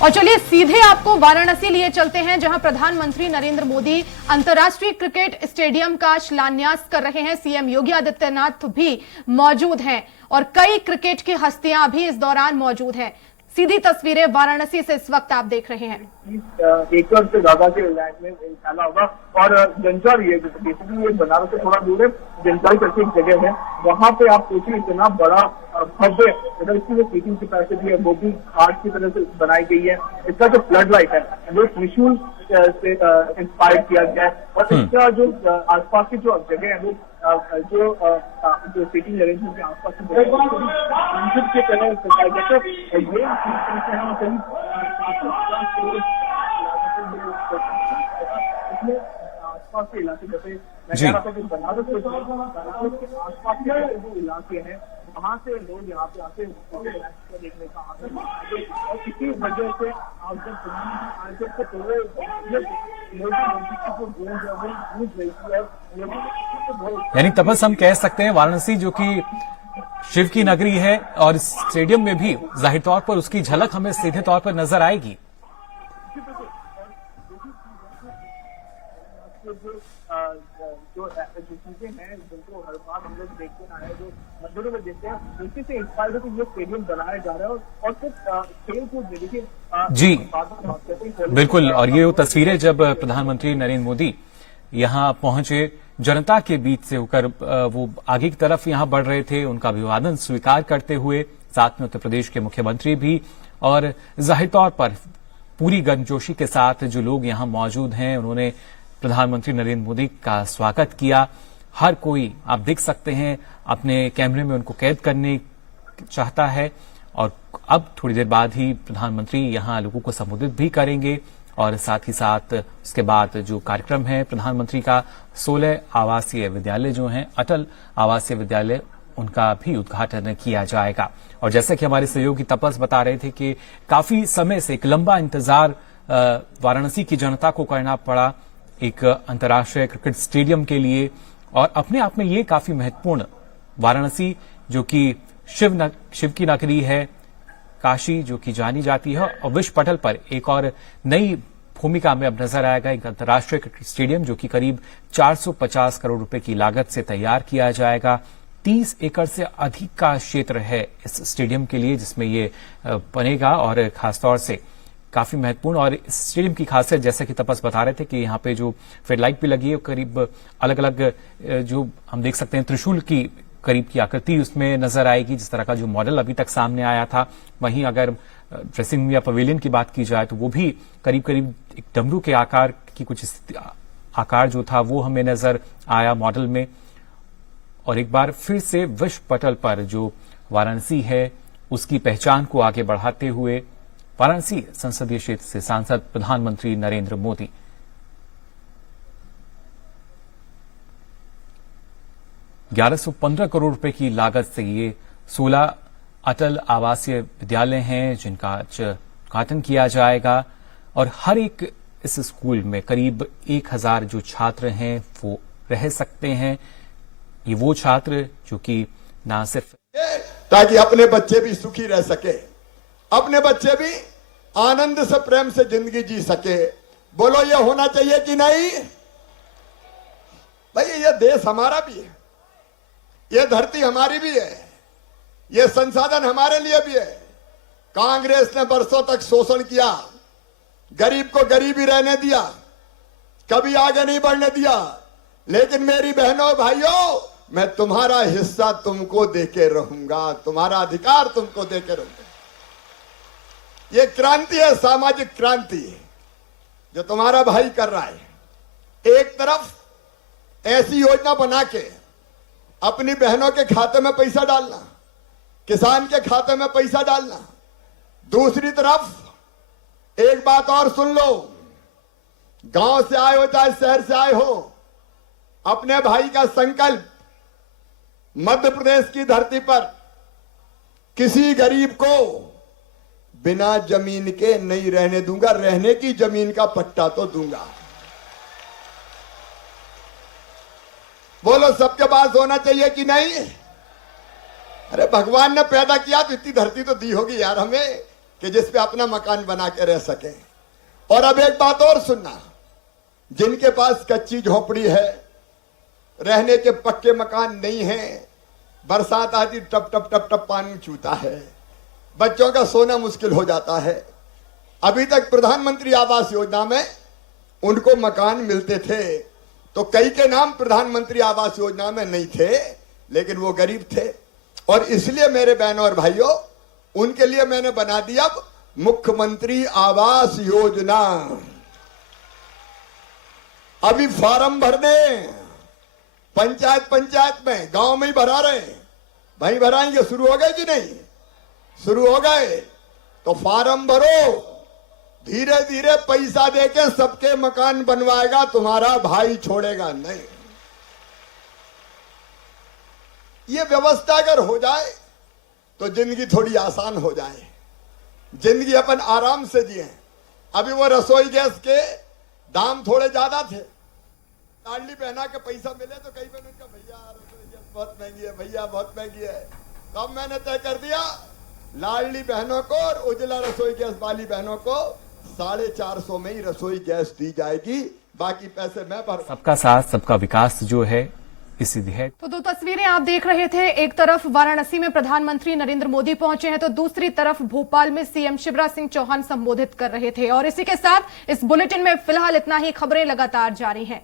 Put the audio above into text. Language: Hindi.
और चलिए सीधे आपको वाराणसी लिए चलते हैं, जहां प्रधानमंत्री नरेंद्र मोदी अंतर्राष्ट्रीय क्रिकेट स्टेडियम का शिलान्यास कर रहे हैं। सीएम योगी आदित्यनाथ भी मौजूद हैं और कई क्रिकेट की हस्तियां भी इस दौरान मौजूद हैं। सीधी तस्वीरें वाराणसी से इस वक्त आप देख रहे हैं। एकड़ से ज्यादा के लैंड में फैला होगा और जंचौर ये बेसिकली ये बनारस से थोड़ा दूर है, जंचौर करके एक जगह है, वहां पे आप सोचिए इतना बड़ा भव्य, अगर इसकी जो सीटिंग कैपेसिटी है वो भी घाट की तरह से बनाई गई है। इसका जो फ्लड लाइट है वो त्रिशूल से इंस्पायर किया गया है और इसका जो आसपास की जो जगह है वो जो सीटिंग अरेंजमेंट के आसपास की तरह आसपास के इलाके जैसे बनारस के आसपास के जो इलाके हैं वहाँ से लोग यहाँ पे आते देखने का और किसी वजह से आप जब प्रधानमंत्री आए थे तो पूरे यानी तपस हम कह सकते हैं वाराणसी जो कि शिव की नगरी है और इस स्टेडियम में भी जाहिर तौर पर उसकी झलक हमें सीधे तौर पर नजर आएगी। जो चीजें हैं जिनको हर बार हम लोग देखते आए हैं, जो मंदिरों में देखते हैं, उसी से इंस्पायर होकर ये स्टेडियम बनाया जा रहा है और कुछ खेल कूद देखिए जी बिल्कुल। और ये वो तस्वीरें जब प्रधानमंत्री नरेंद्र मोदी यहाँ पहुंचे, जनता के बीच से होकर वो आगे की तरफ यहाँ बढ़ रहे थे, उनका अभिवादन स्वीकार करते हुए, साथ में उत्तर प्रदेश के मुख्यमंत्री भी, और जाहिर तौर पर पूरी गर्मजोशी के साथ जो लोग यहाँ मौजूद हैं उन्होंने प्रधानमंत्री नरेंद्र मोदी का स्वागत किया। हर कोई आप देख सकते हैं अपने कैमरे में उनको कैद करने चाहता है और अब थोड़ी देर बाद ही प्रधानमंत्री यहाँ लोगों को संबोधित भी करेंगे और साथ ही साथ उसके बाद जो कार्यक्रम है प्रधानमंत्री का 16 आवासीय विद्यालय जो हैं, अटल आवासीय विद्यालय, उनका भी उद्घाटन किया जाएगा। और जैसे कि हमारे सहयोगी तपस बता रहे थे कि काफी समय से एक लंबा इंतजार वाराणसी की जनता को करना पड़ा एक अंतर्राष्ट्रीय क्रिकेट स्टेडियम के लिए, और अपने आप में ये काफी महत्वपूर्ण वाराणसी जो कि शिव की नगरी है, काशी जो कि जानी जाती है, और विश्व पटल पर एक और नई भूमिका में अब नजर आएगा एक अंतर्राष्ट्रीय क्रिकेट स्टेडियम जो कि करीब 450 करोड़ रुपए की लागत से तैयार किया जाएगा। 30 एकड़ से अधिक का क्षेत्र है इस स्टेडियम के लिए जिसमें ये बनेगा और खासतौर से काफी महत्वपूर्ण। और इस स्टेडियम की खासियत जैसे कि तपस बता रहे थे कि यहाँ पे जो फ्लड लाइट भी लगी है, करीब अलग अलग जो हम देख सकते हैं त्रिशूल की करीब की आकृति उसमें नजर आएगी, जिस तरह का जो मॉडल अभी तक सामने आया था। वहीं अगर ड्रेसिंग रूम या पवेलियन की बात की जाए तो वो भी करीब करीब एक डमरू के आकार की कुछ आकार जो था वो हमें नजर आया मॉडल में। और एक बार फिर से विश्व पटल पर जो वाराणसी है उसकी पहचान को आगे बढ़ाते हुए वाराणसी संसदीय क्षेत्र से सांसद प्रधानमंत्री नरेंद्र मोदी। ₹1115 करोड़ रुपए की लागत से ये 16 अटल आवासीय विद्यालय हैं जिनका आज उद्घाटन किया जाएगा। और हर एक इस स्कूल में करीब 1000 जो छात्र हैं वो रह सकते हैं। ये वो छात्र जो कि ना सिर्फ ताकि अपने बच्चे भी सुखी रह सके, अपने बच्चे भी आनंद से प्रेम से जिंदगी जी सके। बोलो ये होना चाहिए कि नहीं भाई? ये देश हमारा भी है, ये धरती हमारी भी है, ये संसाधन हमारे लिए भी है। कांग्रेस ने बरसों तक शोषण किया, गरीब को गरीब ही रहने दिया, कभी आगे नहीं बढ़ने दिया। लेकिन मेरी बहनों भाइयों, मैं तुम्हारा हिस्सा तुमको देके रहूंगा, तुम्हारा अधिकार तुमको देके रहूंगा। ये क्रांति है, सामाजिक क्रांति जो तुम्हारा भाई कर रहा है। एक तरफ ऐसी योजना बना के अपनी बहनों के खाते में पैसा डालना, किसान के खाते में पैसा डालना, दूसरी तरफ एक बात और सुन लो, गांव से आए हो चाहे शहर से आए हो, अपने भाई का संकल्प मध्य प्रदेश की धरती पर किसी गरीब को बिना जमीन के नहीं रहने दूंगा, रहने की जमीन का पट्टा तो दूंगा। बोलो सबके पास होना चाहिए कि नहीं? अरे भगवान ने पैदा किया तो इतनी धरती तो दी होगी यार हमें, कि जिस पे अपना मकान बना के रह सके। और अब एक बात और सुनना, जिनके पास कच्ची झोपड़ी है, रहने के पक्के मकान नहीं है, बरसात आती टप टप टप टप पानी चूता है, बच्चों का सोना मुश्किल हो जाता है। अभी तक प्रधानमंत्री आवास योजना में उनको मकान मिलते थे, तो कई के नाम प्रधानमंत्री आवास योजना में नहीं थे, लेकिन वो गरीब थे। और इसलिए मेरे बहनों और भाइयों, उनके लिए मैंने बना दिया मुख्यमंत्री आवास योजना। अभी फार्म भर दें, पंचायत में, गांव में ही भरा रहे हैं, भाई भराएंगे। शुरू हो गए कि नहीं? शुरू हो गए तो फार्म भरो, धीरे धीरे पैसा देके सबके मकान बनवाएगा, तुम्हारा भाई छोड़ेगा नहीं। ये व्यवस्था अगर हो जाए तो जिंदगी थोड़ी आसान हो जाए, जिंदगी अपन आराम से जिए। अभी वो रसोई गैस के दाम थोड़े ज्यादा थे, लाडली बहना के पैसा मिले तो कई बहनों का भैया रसोई गैस बहुत महंगी है, भैया बहुत महंगी है। तो अब मैंने तय कर दिया, लाडली बहनों को और उज्ज्वला रसोई गैस वाली बहनों को 450 में ही रसोई गैस दी जाएगी, बाकी पैसे मैं भर। सबका साथ सबका विकास जो है इसी है। तो दो तस्वीरें आप देख रहे थे, एक तरफ वाराणसी में प्रधानमंत्री नरेंद्र मोदी पहुंचे हैं, तो दूसरी तरफ भोपाल में सीएम शिवराज सिंह चौहान संबोधित कर रहे थे। और इसी के साथ इस बुलेटिन में फिलहाल इतना ही। खबरें लगातार जारी हैं।